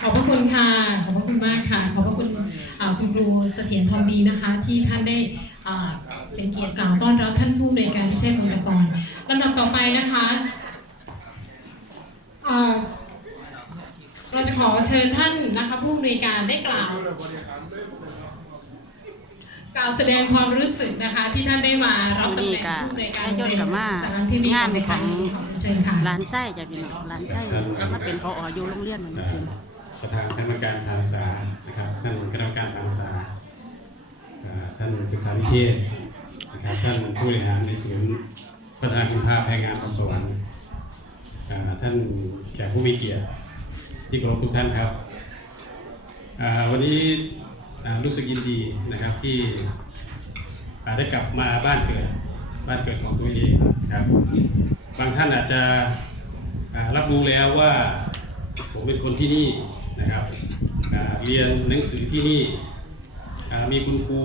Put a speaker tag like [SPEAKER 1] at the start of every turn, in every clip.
[SPEAKER 1] ขอ
[SPEAKER 2] บพระคุณค่ะ ขอบพระคุณมากค่ะ ขอบพระคุณคุณครูเสถียรทองดีนะคะ ที่ท่านได้เป็นเกียรติกล่าวต้อนรับท่านผู้ในวยการพิเชษมงคลกรลำดับต่อไปนะคะ เราจะขอเชิญท่านนะคะผู้ในวยการได้กล่าว กล่าวแสดงความรู้สึกนะคะที่ท่านได้มารับตำแหน่งผู้ในวยการ
[SPEAKER 3] ดีค่ะ
[SPEAKER 2] โรงเรียนสารที่มี
[SPEAKER 3] งานในของ
[SPEAKER 2] ขอเชิญค่ะ
[SPEAKER 3] ร้านไส้จ้ะพี่น้องร้านไส้มาเป็นพออยู่โรงเรียนเหมือนกัน
[SPEAKER 4] ประธานคณะกรรมการทางศึกษานะครับท่านคณะกรรมการทางศึกษาอ่าท่านศึกษาวิเทศนะครับท่านผู้บริหารในศูนย์พัฒนาคุณภาพแรงงานของสวรรค์อ่า ท่านแขกผู้มีเกียรติที่เคารพทุกท่านครับวันนี้รู้สึกยินดีนะครับที่ได้กลับมาบ้านเกิดบ้านเกิดของตัวเองครับ บางท่านอาจจะรับรู้แล้วว่าผมเป็นคนที่นี่นะครับเรียนหนังสือที่นี่มีคุณครู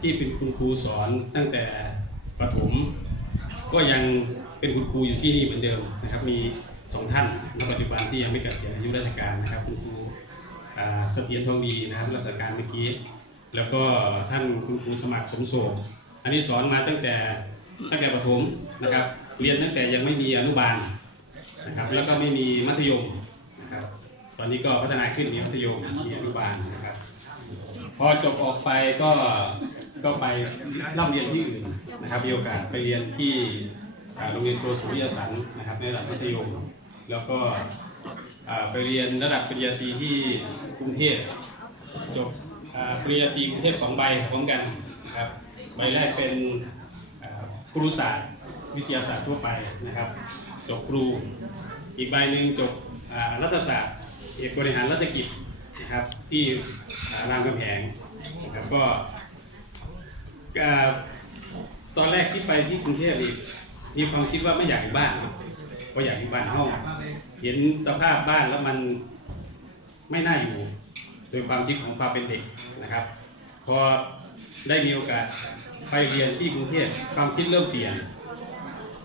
[SPEAKER 4] ที่เป็นคุณครูสอนตั้งแต่ประถมก็ยัง เป็นคุณครูอยู่ที่นี่เหมือนเดิมนะครับมีสองท่านในปัจจุบันที่ยังไม่เกษียณอายุราชการนะครับคุณครูเสถียรทองดีนะครับรัชการเมื่อกี้ แล้วก็ท่านคุณครูสมัครสมโศกอันนี้สอนมาตั้งแต่ตั้งแต่ประถมนะครับ เรียนตั้งแต่ยังไม่มีอนุบาลนะครับแล้วก็ไม่มีมัธยมนะครับตอนนี้ก็พัฒนาขึ้นมีมัธยมมีอนุบาลนะครับ พอจบออกไปก็ก็ไปร่ำเรียนที่อื่นนะครับมีโอกาสไปเรียนที่ โรงเรียนโกสุริยสันนะครับในระดับมัธยมแล้วก็ไปเรียนระดับปริญญาตรีที่กรุงเทพจบปริญญาตรีกรุงเทพสองใบพร้อมกันนะครับใบแรกเป็นครุศาสตร์วิทยาศาสตร์ทั่วไปนะครับ จบครู อีกใบหนึ่งจบรัฐศาสตร์เอกบริหารรัฐกิจนะครับที่รามคำแหงนะครับก็ตอนแรกที่ไปที่กรุงเทพนี่ มีความคิดว่าไม่อยากอยู่บ้านก็อยากอยู่บ้านห้อง เห็นสภาพบ้านแล้วมันไม่น่าอยู่ โดยความคิดของความเป็นเด็กนะครับ พอได้มีโอกาสไปเรียนที่กรุงเทพความคิดเริ่มเปลี่ยน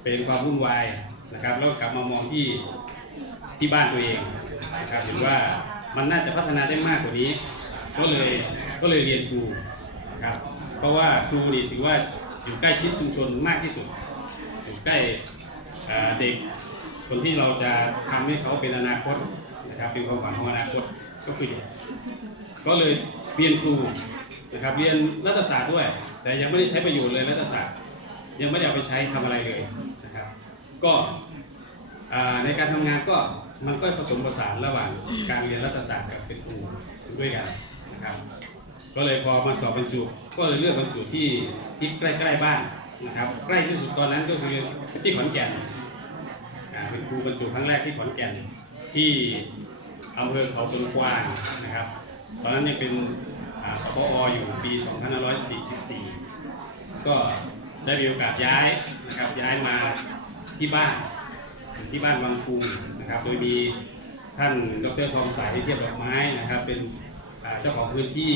[SPEAKER 4] เป็นความวุ่นวายนะครับ แล้วกลับมามองที่ที่บ้านตัวเองนะครับเห็นว่ามันน่าจะพัฒนาได้มากกว่านี้ ก็เลยก็เลยเรียนครูครับ เพราะว่าครูนี่ถือว่าอยู่ใกล้ชิดชุมชนมากที่สุด อยู่ใกล้เด็กคนที่เราจะทำให้เขาเป็นอนาคตนะครับเป็นความฝันของอนาคตก็คือเด็กก็เลยเรียนครูนะครับเรียนรัฐศาสตร์ด้วย แต่ยังไม่ได้ใช้ประโยชน์เลยรัฐศาสตร์ ยังไม่ได้เอาไปใช้ทำอะไรเลยนะครับ ก็ในการทำงานก็มันก็ผสมผสานระหว่างการเรียนรัฐศาสตร์กับเป็นครูด้วยกันนะครับ ก็เลยพอมาสอบบรรจุก็เลยเลือกบรรจุที่ที่ใกล้ ๆ บ้าน นะครับใกล้ที่สุดตอนนั้นก็คือที่ขอนแก่นเป็นครูบรรจุครั้งแรกที่ขอนแก่นที่อำเภอเขาสนกวางนะครับตอนนั้นเนี่ยเป็นสปออยู่ปี 2544 ก็ได้มีโอกาสย้ายนะครับย้ายมาที่บ้านที่บ้านวังคุงนะครับโดยมีท่านดรทองสายเทียบดอกไม้นะครับ เป็นเจ้าของพื้นที่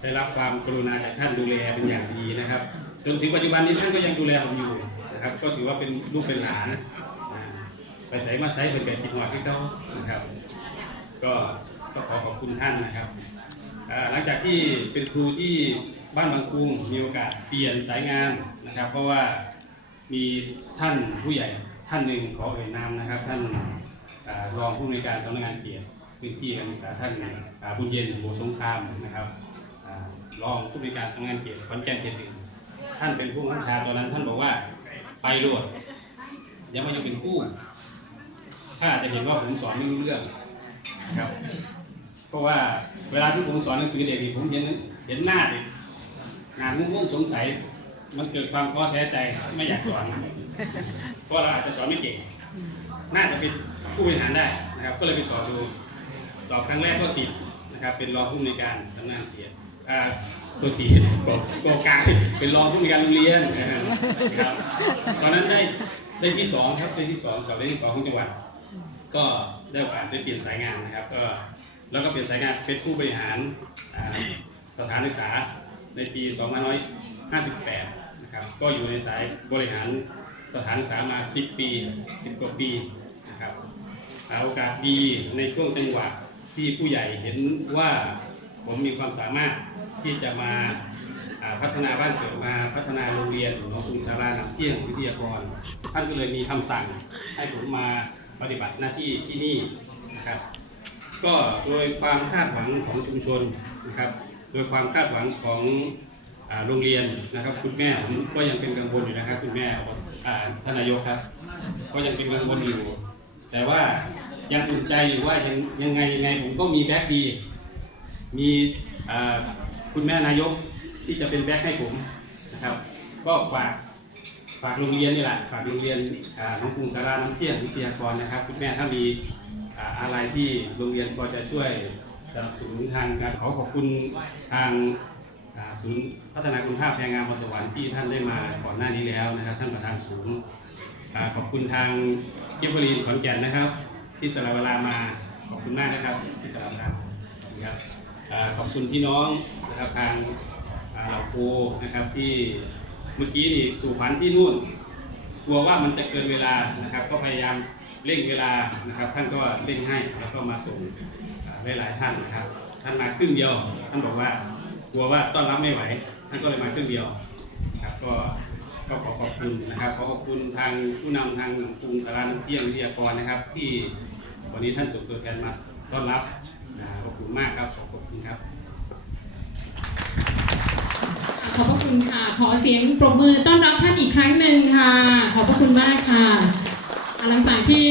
[SPEAKER 4] ได้รับความกรุณาจากท่านดูแลเป็นอย่างดีนะครับ จนถึงปัจจุบันนี้ท่านก็ยังดูแลผมอยู่นะครับ ก็ถือว่าเป็นลูกเป็นหลานอ่าไปใส่มาใส่เป็นแบบคิดหอดที่เขานะครับ ก็ก็ขอขอบคุณท่านนะครับหลังจากที่เป็นครูที่บ้านบางคุงมีโอกาสเปลี่ยนสายงานนะครับ เพราะว่ามีท่านผู้ใหญ่ท่านหนึ่งขอเอ่ยนามนะครับ ท่านรองผู้ในการสำนักงานเขตพื้นที่การศึกษาท่านอ่าบุญเย็นโบสงครามนะครับรองผู้ในการสำนักงานเขตขอนแก่นเขตหนึ่ง ท่านเป็นผู้บังคับบัญชาตอนนั้นท่านบอกว่าไปรวดยังไม่ยังเป็นผู้ถ้าจะเห็นว่าผมสอนไม่รู้เรื่องครับ เพราะว่าเวลาที่ผมสอนหนังสือเด็กนี่ผมเห็นเห็นหน้าเด็กงานงงๆสงสัย มันเกิดความท้อแท้ใจไม่อยากสอนเพราะเราอาจจะสอนไม่เก่งน่าจะเป็นผู้บริหารได้นะครับ ก็เลยไปสอนดูสอบครั้งแรกก็ติดนะครับ เป็นรองผู้อำนวยการสำนักงานเขต อ่าตัวตีกกกลางเป็นรองผู้อำนวยการโรงเรียนนะครับ ตอนนั้นได้ได้ที่สองครับได้ที่สองสอบได้ที่สองของจังหวัด ก็ได้โอกาสได้เปลี่ยนสายงานนะครับ ก็แล้วก็เปลี่ยนสายงานเป็นผู้บริหารสถานศึกษาในปี 2558 นะครับ ก็อยู่ในสายบริหารสถานศึกษามา 10 ปี 10 กว่าปีนะครับโอกาสดีในช่วงจังหวะที่ผู้ใหญ่เห็นว่า ผมมีความสามารถที่จะมาพัฒนาบ้านเกิดมาพัฒนาโรงเรียนหลวงกรุงสาราน้ำเที่ยงวิทยากร ท่านก็เลยมีคำสั่งให้ผมมาปฏิบัติหน้าที่ที่นี่นะครับ ก็โดยความคาดหวังของชุมชนนะครับ โดยความคาดหวังของโรงเรียนนะครับ คุณแม่ผมก็ยังเป็นกังวลอยู่นะครับ คุณแม่ท่านนายกครับ ก็ยังเป็นกังวลอยู่ แต่ว่ายังอุ่นใจอยู่ว่ายังยังไงยังไงผมก็มีแบ็กดี มีคุณแม่นายกที่จะเป็นแบ็กให้ผมนะครับ ก็ฝากฝากโรงเรียนนี่แหละฝากโรงเรียนน้องกรุงสาราน้ำเที่ยงวิทยากรนะครับ คุณแม่ถ้ามีอะไรที่โรงเรียนก็จะช่วยสนับสนุนทางการขอขอบคุณทางศูนย์พัฒนาคุณภาพแรงงานพรสวรรค์ที่ท่านได้มาก่อนหน้านี้แล้วนะครับ ท่านประธานศูนย์ขอบคุณทางเกียบรีนขอนแก่นนะครับ ที่สละเวลามาขอบคุณมากนะครับที่สละเวลาครับ ขอบคุณพี่น้องนะครับทางอ่าเหล่าโคนะครับที่เมื่อกี้นี่สู่พันที่นู่นกลัวว่ามันจะเกินเวลานะครับ ก็พยายามเร่งเวลานะครับท่านก็เร่งให้แล้วก็มาส่งอ่าหลายๆท่านนะครับ ท่านมาครึ่งเดียว ท่านบอกว่ากลัวว่าต้อนรับไม่ไหว ท่านก็เลยมาครึ่งเดียวนะครับก็ก็ขอขอบคุณนะครับขอขอบคุณทางผู้นำทางกรุงสารานเที่ยงวิทยากรนะครับ ที่วันนี้ท่านส่งตัวแทนมา ต้อนรับนะขอบคุณมากครับ ขอบคุณครับ
[SPEAKER 2] ขอบพระคุณค่ะ ขอเสียงปรบมือต้อนรับท่านอีกครั้งหนึ่งค่ะ ขอบพระคุณมากค่ะอ่าหลังจากที่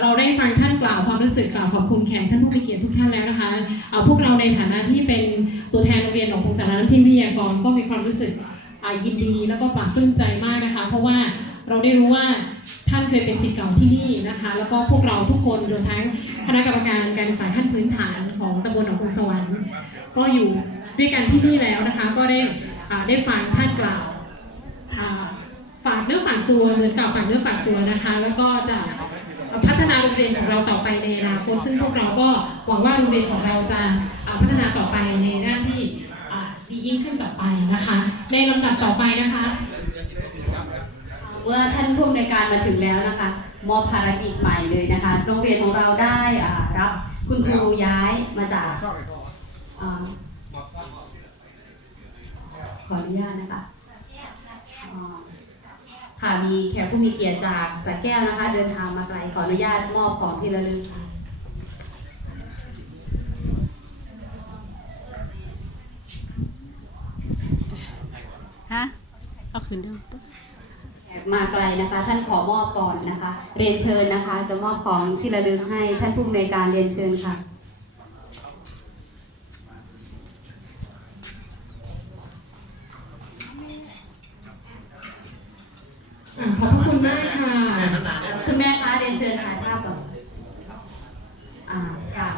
[SPEAKER 2] เราได้ฟังท่านกล่าวความรู้สึกกล่าวขอบคุณแขกท่านผู้มีเกียรติทุกท่านแล้วนะคะ เอาพวกเราในฐานะที่เป็นตัวแทนโรงเรียนของกรุงสารนที่วิทยากรก็มีความรู้สึกยินดีแล้วก็ปลาบปลื้มใจมากนะคะ เพราะว่าเราได้รู้ว่า ท่านเคยเป็นศิษย์เก่าที่นี่นะคะ แล้วก็พวกเราทุกคนรวมทั้งคณะกรรมการการศึกษาขั้นพื้นฐานของตำบลหนองกงสวรรค์ ก็อยู่ด้วยกันที่นี่แล้วนะคะ ก็ได้ได้ฟังท่านกล่าวฝากเนื้อฝากตัวเหมือนกับฝากเนื้อฝากตัวนะคะ แล้วก็จะพัฒนาโรงเรียนของเราต่อไปในอนาคตซึ่งพวกเราก็หวังว่าโรงเรียนของเราจะพัฒนาต่อไปในด้านที่ดียิ่งขึ้นต่อไปนะคะ ในลำดับต่อไปนะคะ
[SPEAKER 1] เมื่อท่านผู้อำนวยการมาถึงแล้วนะคะ มอบภารกิจใหม่เลยนะคะ โรงเรียนของเราได้รับคุณครูย้ายมาจากอ่าขออนุญาตนะคะอ่าค่ะมีแขกผู้มีเกียรติจากสระแก้วนะคะ เดินทางมาไกลขออนุญาตมอบของที่ระลึกค่ะ
[SPEAKER 3] ฮะเอาคืนเดิม
[SPEAKER 1] แขก มาไกลนะคะ ท่านขอมอบก่อนนะคะ เรียนเชิญนะคะ จะมอบของที่ระลึกให้ท่านผู้อำนวยการเรียนเชิญค่ะ
[SPEAKER 2] อ่าขอบพระคุณมากค่ะ
[SPEAKER 1] คุณแม่คะเรียนเชิญถ่ายภาพก่อนอ่าค่ะ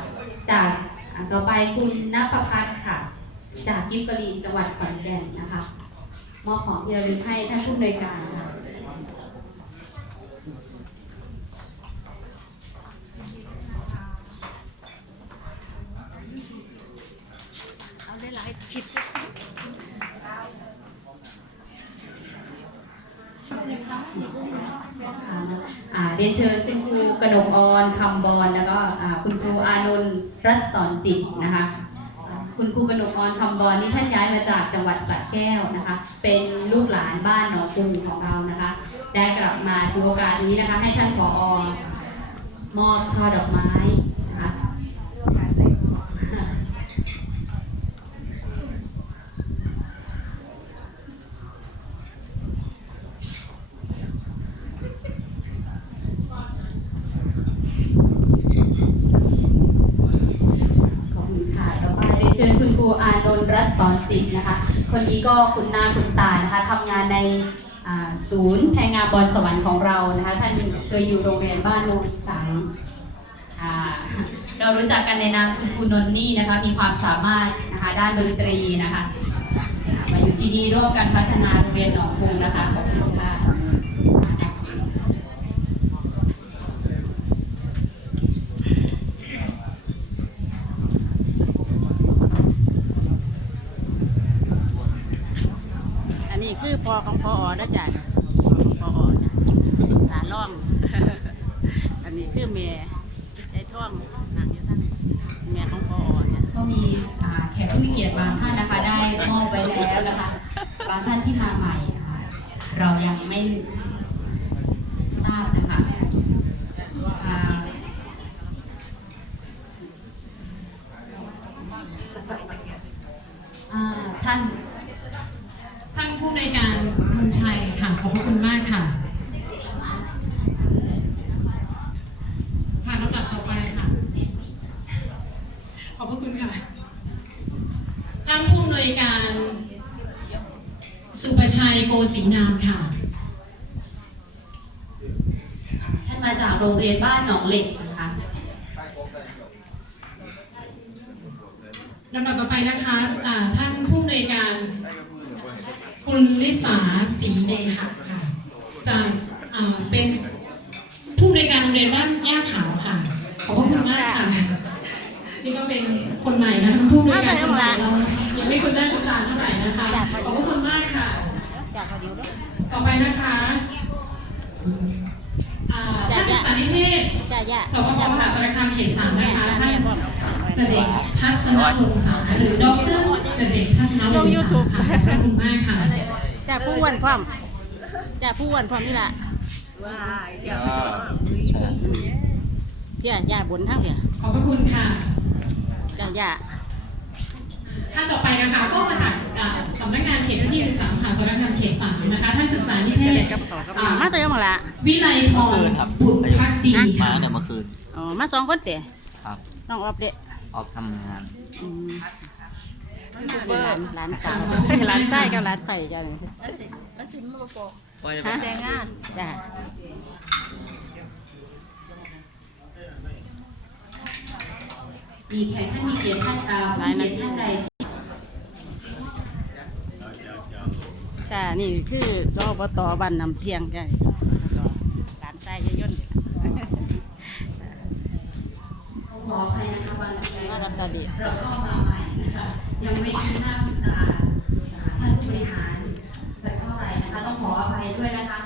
[SPEAKER 1] จากอ่าต่อไปคุณณประพัฒน์ค่ะ จากกิฟฟรีนจังหวัดขอนแก่นนะคะ มอบของที่ระลึกให้ท่านผู้อำนวยการค่ะ
[SPEAKER 3] เอาได้หลายคิด
[SPEAKER 1] อ่า เรียนเชิญคุณครูกนกออนคำบอลแล้วก็คุณครูอานนท์รัตน์สอนจิตนะคะคุณครูกนกออนคำบอลนี่ท่านย้ายมาจากจังหวัดสระแก้วนะคะ เป็นลูกหลานบ้านหนองกุงของเรานะคะ ได้กลับมาถือโอกาสนี้นะคะ ให้ท่านผอมอบช่อดอกไม้นะคะ ขอบคุณค่ะต่อ ไปเรียนคุณครูอานนท์รัตน์สอนจิตนะคะ คนนี้ก็คุณนาคุณตานะคะทำงานในศูนย์แพงงานบอลสวรรค์ของเรานะคะ ท่านเคยอยู่โรงเรียนบ้านโนนสังเรารู้จักกันในนามคุณครูนนนี่นะคะ มีความสามารถนะคะด้านดนตรีนะคะ มาอยู่ที่นี่ร่วมกันพัฒนาโรงเรียนหนองกรุงนะคะขอบคุณค่ะ
[SPEAKER 3] พ่ ออ่อนะจ้ะพอองพ่ออจ้ะตาล่อง อันนี้คือแม่ยายท่องนางอยู่ทั้งแม่ของพ่ออจ้ะ
[SPEAKER 1] ก็มีแขกผู้มีเกียรติบางท่านนะคะ ได้มอบไปแล้วนะคะ บางท่านที่มาใหม่ เรายังไม่ทราบนะคะอ่า อ่าท่าน
[SPEAKER 2] ท่านผู้ในวยการมุนชัยค่ะขอบพระคุณมากค่ะค่ะลำดับต่อไปค่ะ ขอบพระคุณค่ะ ท่านผู้อำนวยการสุประชัยโกศรีนามค่ะ
[SPEAKER 1] ท่านมาจากโรงเรียนบ้านหนองเหล็กนะคะ
[SPEAKER 2] ลำดับต่อไปนะคะอ่าท่านผู้อำนวยการคุณลิสาศรีเนหะค่ะจากเป็นผู้อำนวยการโรงเรียนบ้านย่าขาวค่ะ ขอบพระคุณมากค่ะ นี่ก็เป็นคนใหม่นะท่านผู้อำนวยการคนใหม่เรายังไม่คุ้นหน้าคุ้นตาเท่าไหร่นะคะ ขอบพระคุณมากค่ะ
[SPEAKER 3] จากพอดีด้วย
[SPEAKER 2] ต่อไปนะคะอ่าท่านศึกษานิเทศ
[SPEAKER 3] จ้าย่า
[SPEAKER 2] สพมหาสารคามเขตสามนะคะ
[SPEAKER 3] จ้า
[SPEAKER 2] ท่าน
[SPEAKER 3] แม่พ่อ
[SPEAKER 2] เจเด็กทัศนวงศาหรือดรเจเด็กทัศนวงศาค่ะขอบคุณมากค่ะ
[SPEAKER 3] จ้าผู้อ้วนพร้อมจ้าผู้อ้วนพร้อมนี่ล่ะเพี่ยย่าบนทั้งเพี่ย
[SPEAKER 2] ขอบพระคุณค่ะ
[SPEAKER 3] จ้าย่า
[SPEAKER 2] ท่านต่อไปนะคะก็มาจากอ่าสำนักงานเขตพื้นที่ศึกษามหาสารคามเขตสามนะคะท่านศึกษานิเทศ
[SPEAKER 3] กับต่อกับ
[SPEAKER 2] อ่า
[SPEAKER 3] มาเตยมาละ
[SPEAKER 2] วิไลพรบุตรพักดี
[SPEAKER 5] มา
[SPEAKER 2] ค่ะ
[SPEAKER 5] ตั้งแต่เมื่อคืน
[SPEAKER 3] อ๋อมาสองคนเตะ
[SPEAKER 5] ครับ
[SPEAKER 3] น้องออฟเดะ
[SPEAKER 5] ออกทำงาน
[SPEAKER 3] อืมหลานหลานสาวหลานไส้กับหลานไผ่จ้า
[SPEAKER 6] มันสิมันสิมาบอก
[SPEAKER 3] ฮะ
[SPEAKER 6] แต่งงาน
[SPEAKER 3] จ้า
[SPEAKER 1] มีแขกท่านมีเกียรติท่านอาผู้เกียรติท่านใด
[SPEAKER 3] จ้านี่คือสอบตอบันนำเที่ยงใกล้หลานชายย่น
[SPEAKER 1] ขอใครนะคะ
[SPEAKER 3] วันนี้
[SPEAKER 1] เราก็มาใหม่นะคะยังไม่คุ้นหน้าท่านผู้บริหารแต่ก็ไรนะคะต้องขออภัยด้วยนะคะ